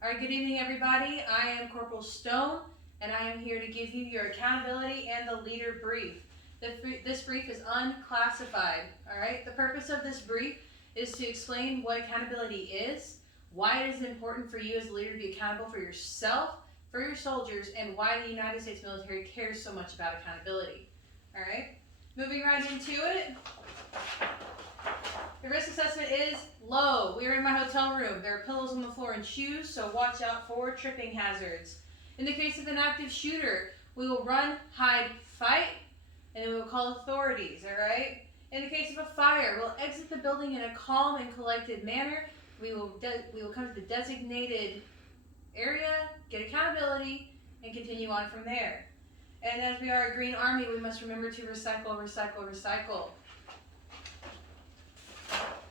All right, good evening, everybody. I am Corporal Stone, and I am here to give you your accountability and the leader brief. This brief is unclassified, all right? The purpose of this brief is to explain what accountability is, why it is important for you as a leader to be accountable for yourself, for your soldiers, and why the United States military cares so much about accountability, all right? Moving right into it. The risk assessment is low. We are in my hotel room. There are pillows on the floor and shoes, so watch out for tripping hazards. In the case of an active shooter, we will run, hide, fight, and then we will call authorities, all right? In the case of a fire, we'll exit the building in a calm and collected manner. We will come to the designated area, get accountability, and continue on from there. And as we are a Green Army, we must remember to recycle, recycle, recycle.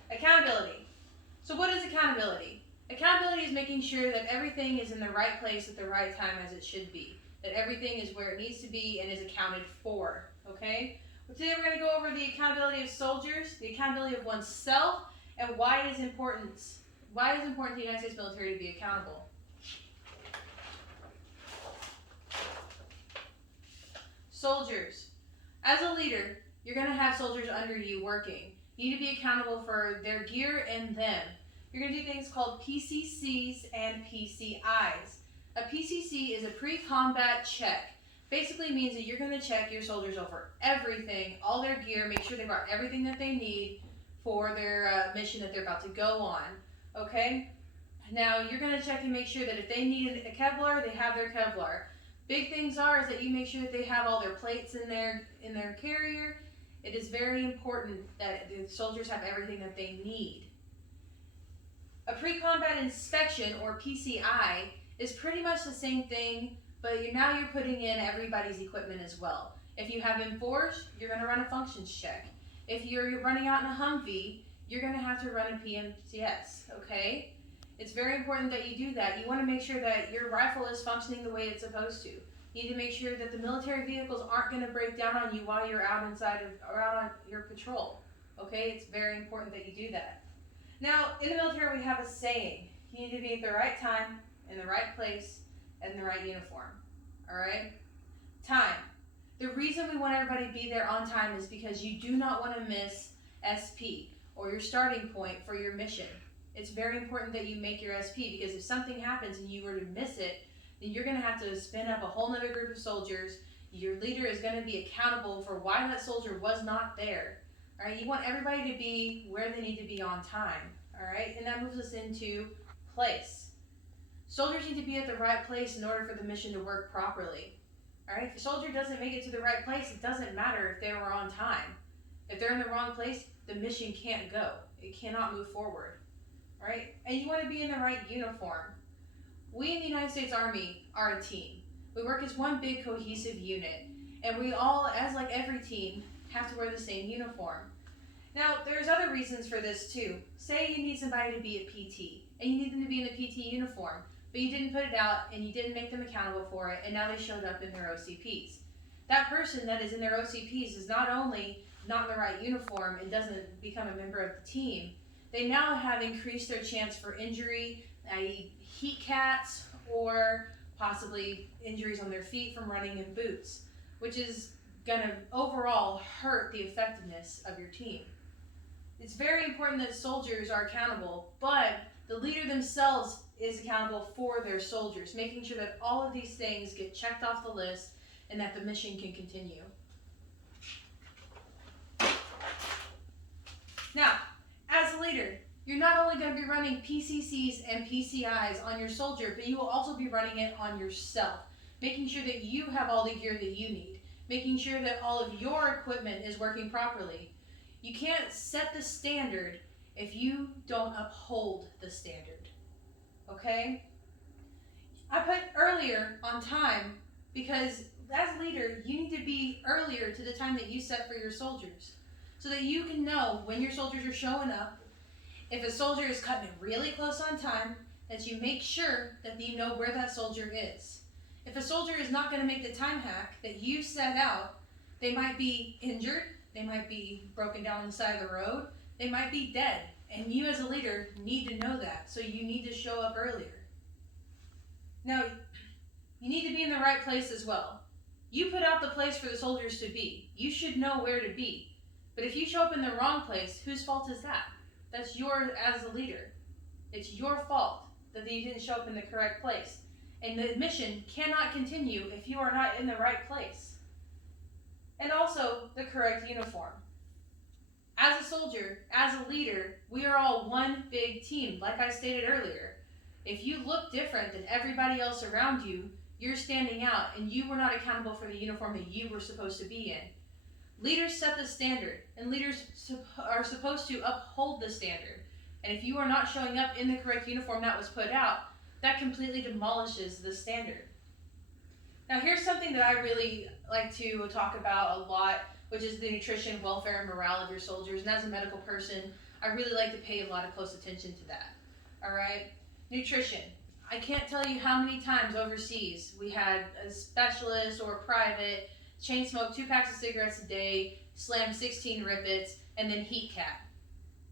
Accountability. So what is accountability? Accountability is making sure that everything is in the right place at the right time as it should be. That everything is where it needs to be and is accounted for. Okay? Well, today we're going to go over the accountability of soldiers, the accountability of oneself, and why it is important. Why it is important to the United States military to be accountable. Soldiers. As a leader, you're going to have soldiers under you working. You need to be accountable for their gear and them. You're going to do things called PCCs and PCIs. A PCC is a pre-combat check. Basically means that you're going to check your soldiers over everything, all their gear, make sure they brought everything that they need for their mission that they're about to go on. Okay? Now, you're going to check and make sure that if they need a Kevlar, they have their Kevlar. Big things is that you make sure that they have all their plates in their carrier. It is very important that the soldiers have everything that they need. A pre-combat inspection, or PCI, is pretty much the same thing, but now you're putting in everybody's equipment as well. If you have M4s, you're going to run a functions check. If you're running out in a Humvee, you're going to have to run a PMCS, okay? It's very important that you do that. You want to make sure that your rifle is functioning the way it's supposed to. You need to make sure that the military vehicles aren't going to break down on you while you're out on your patrol. Okay, it's very important that you do that. Now, in the military, we have a saying: you need to be at the right time, in the right place, and in the right uniform. All right? Time. The reason we want everybody to be there on time is because you do not want to miss SP, or your starting point for your mission. It's very important that you make your SP, because if something happens and you were to miss it, then you're going to have to spin up a whole other group of soldiers. Your leader is going to be accountable for why that soldier was not there. All right, you want everybody to be where they need to be on time. All right, and that moves us into place. Soldiers need to be at the right place in order for the mission to work properly. All right, if a soldier doesn't make it to the right place, it doesn't matter if they were on time. If they're in the wrong place, the mission can't go. It cannot move forward. All right, and you want to be in the right uniform. We in the United States Army are a team. We work as one big cohesive unit, and we all, as like every team, have to wear the same uniform. Now, there's other reasons for this too. Say you need somebody to be a PT, and you need them to be in a PT uniform, but you didn't put it out and you didn't make them accountable for it, and now they showed up in their OCPs. That person that is in their OCPs is not only not in the right uniform and doesn't become a member of the team, they now have increased their chance for injury, i.e. heat cats, or possibly injuries on their feet from running in boots, which is going to overall hurt the effectiveness of your team. It's very important that soldiers are accountable, but the leader themselves is accountable for their soldiers, making sure that all of these things get checked off the list and that the mission can continue. Now, as a leader, you're not only going to be running PCCs and PCIs on your soldier, but you will also be running it on yourself, making sure that you have all the gear that you need, making sure that all of your equipment is working properly. You can't set the standard if you don't uphold the standard, okay? I put earlier on time because as a leader, you need to be earlier to the time that you set for your soldiers so that you can know when your soldiers are showing up. If a soldier is cutting it really close on time, that you make sure that you know where that soldier is. If a soldier is not going to make the time hack that you set out, they might be injured, they might be broken down on the side of the road, they might be dead. And you as a leader need to know that, so you need to show up earlier. Now, you need to be in the right place as well. You put out the place for the soldiers to be. You should know where to be. But if you show up in the wrong place, whose fault is that? That's yours as a leader. It's your fault that you didn't show up in the correct place. And the mission cannot continue if you are not in the right place. And also, the correct uniform. As a soldier, as a leader, we are all one big team, like I stated earlier. If you look different than everybody else around you, you're standing out and you were not accountable for the uniform that you were supposed to be in. Leaders set the standard, and leaders are supposed to uphold the standard. And if you are not showing up in the correct uniform that was put out, that completely demolishes the standard. Now here's something that I really like to talk about a lot, which is the nutrition, welfare, and morale of your soldiers. And as a medical person, I really like to pay a lot of close attention to that. All right? Nutrition. I can't tell you how many times overseas we had a specialist or a private chain smoke 2 packs of cigarettes a day, slam 16 rippets, and then heat cap.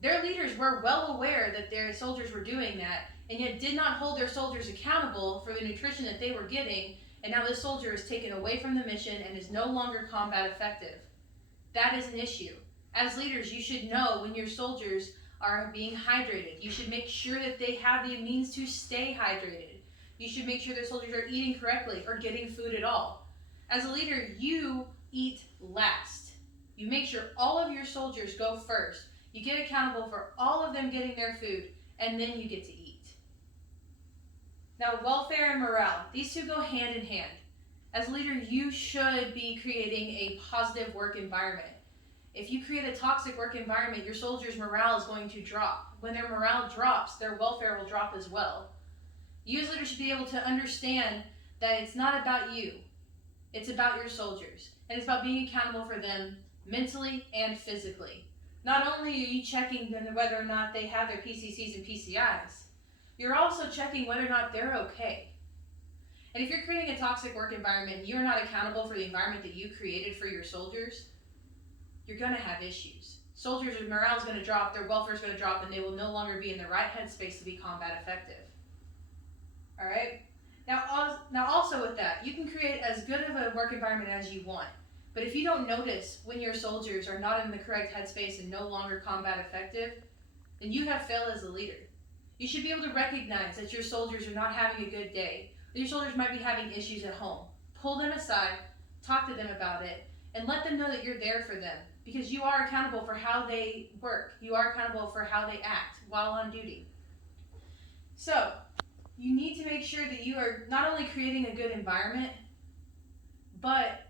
Their leaders were well aware that their soldiers were doing that, and yet did not hold their soldiers accountable for the nutrition that they were getting, and now this soldier is taken away from the mission and is no longer combat effective. That is an issue. As leaders, you should know when your soldiers are being hydrated. You should make sure that they have the means to stay hydrated. You should make sure their soldiers are eating correctly or getting food at all. As a leader, you eat last. You make sure all of your soldiers go first. You get accountable for all of them getting their food, and then you get to eat. Now, welfare and morale, these two go hand in hand. As a leader, you should be creating a positive work environment. If you create a toxic work environment, your soldiers' morale is going to drop. When their morale drops, their welfare will drop as well. You as leaders should be able to understand that it's not about you. It's about your soldiers. And it's about being accountable for them mentally and physically. Not only are you checking whether or not they have their PCCs and PCIs, you're also checking whether or not they're okay. And if you're creating a toxic work environment and you're not accountable for the environment that you created for your soldiers, you're going to have issues. Soldiers' morale is going to drop, their welfare is going to drop, and they will no longer be in the right headspace to be combat effective. All right? Now also with that, you can create as good of a work environment as you want. But if you don't notice when your soldiers are not in the correct headspace and no longer combat effective, then you have failed as a leader. You should be able to recognize that your soldiers are not having a good day, that your soldiers might be having issues at home. Pull them aside, talk to them about it, and let them know that you're there for them, because you are accountable for how they work. You are accountable for how they act while on duty. So, you need to make sure that you are not only creating a good environment, but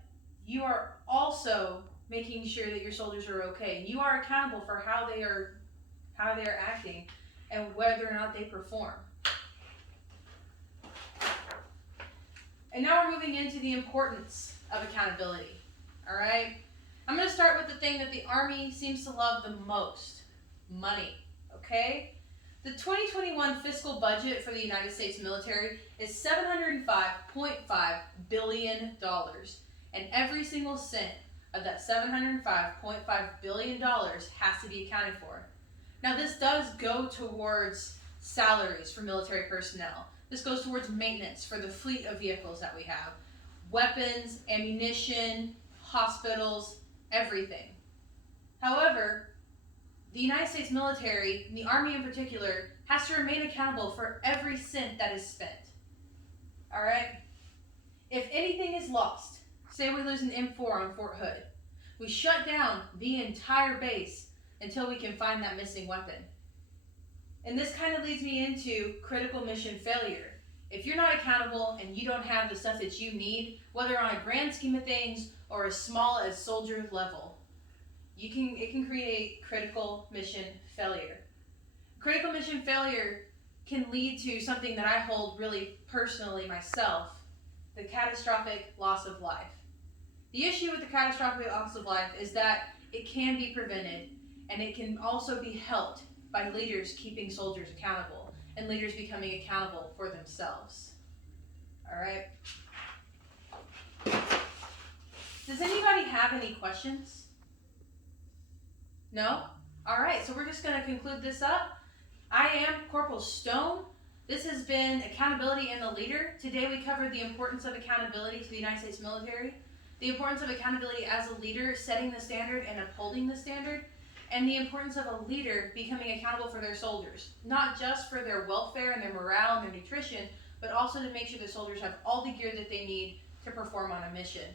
you are also making sure that your soldiers are okay. You are accountable for how they are acting and whether or not they perform. And now we're moving into the importance of accountability. All right? I'm going to start with the thing that the Army seems to love the most, money. Okay? The 2021 fiscal budget for the United States military is $705.5 billion. And every single cent of that $705.5 billion has to be accounted for. Now, this does go towards salaries for military personnel. This goes towards maintenance for the fleet of vehicles that we have, weapons, ammunition, hospitals, everything. However, the United States military, and the Army in particular, has to remain accountable for every cent that is spent. All right? If anything is lost, say we lose an M4 on Fort Hood, we shut down the entire base until we can find that missing weapon. And this kind of leads me into critical mission failure. If you're not accountable and you don't have the stuff that you need, whether on a grand scheme of things or as small as soldier level, it can create critical mission failure. Critical mission failure can lead to something that I hold really personally myself, the catastrophic loss of life. The issue with the catastrophic loss of life is that it can be prevented, and it can also be helped by leaders keeping soldiers accountable and leaders becoming accountable for themselves. All right? Does anybody have any questions? No? All right, so we're just going to conclude this up. I am Corporal Stone. This has been Accountability in the Leader. Today we covered the importance of accountability to the United States military, the importance of accountability as a leader, setting the standard and upholding the standard, and the importance of a leader becoming accountable for their soldiers, not just for their welfare and their morale and their nutrition, but also to make sure the soldiers have all the gear that they need to perform on a mission.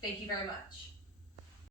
Thank you very much.